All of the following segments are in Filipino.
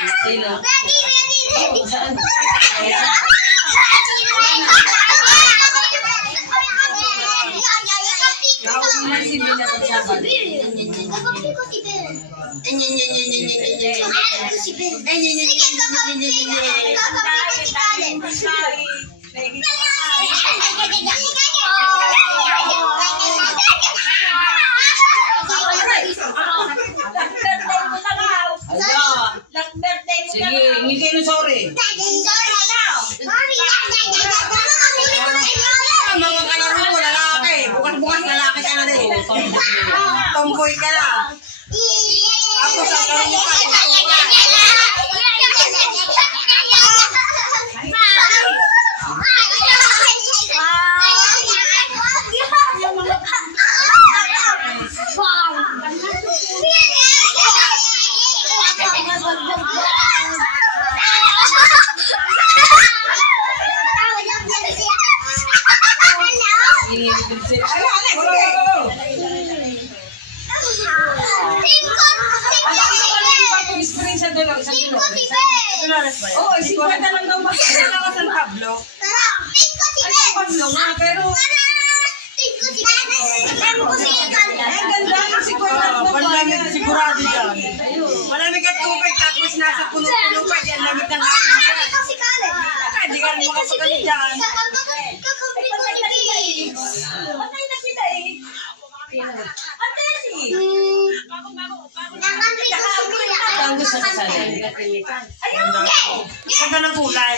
Sino? Saan? Nauunan si Bella at Sabado. Sige, hindi kayo na sorry. Mga kalaro mo, lalaki. Bukas-bukas lalaki ka na din. Tomboy ka na. Tapos ang kalaro mo ka. Oo, isipin na lang daw makikita ka sa tablo. Ay, Pablo nga, pero... Ay, ganda yung si Kuya Pablo. Malamig sigurado dyan. Malamig at tubig, tapos nasa puno-puno pa. Yan, lamig ng hangin dyan. Hindi ka rin makapagalit dyan. Patay na kita eh. Ang gusto sa sana. Ganda ng kulay.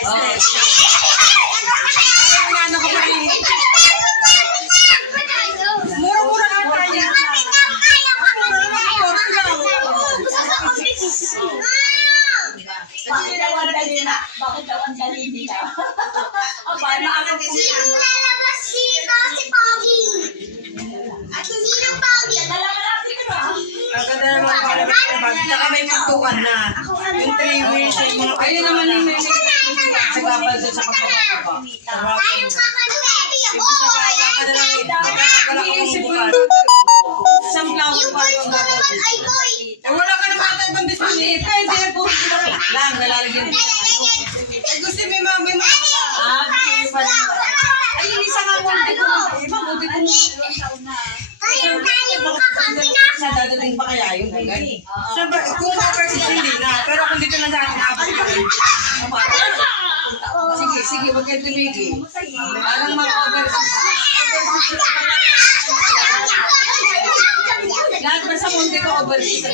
Ano ko pa rin? Mura-mura ka pa rin. Bakit daw ang dali nila? Ang ganda naman para may tsaka may pintuan na. Yung 3 wheels, yung mga Ayun naman yung may sigapal doon sa pagpapakaba. Isang flower pa yung gagawin. wala ka naman tayo ibang display. Pwede na po. Lang, nalalagyan. Gusto may mga Ay, yung isa nga mo, hindi ko mabuti kung sa dadating pa kaya yun. Siyempre, kung overseas hindi na. Pero kung dito na sa akin, Sige, sige, wag kayo tumigil. Parang mag-overseas. Lahat ba sa mundo ko overseas?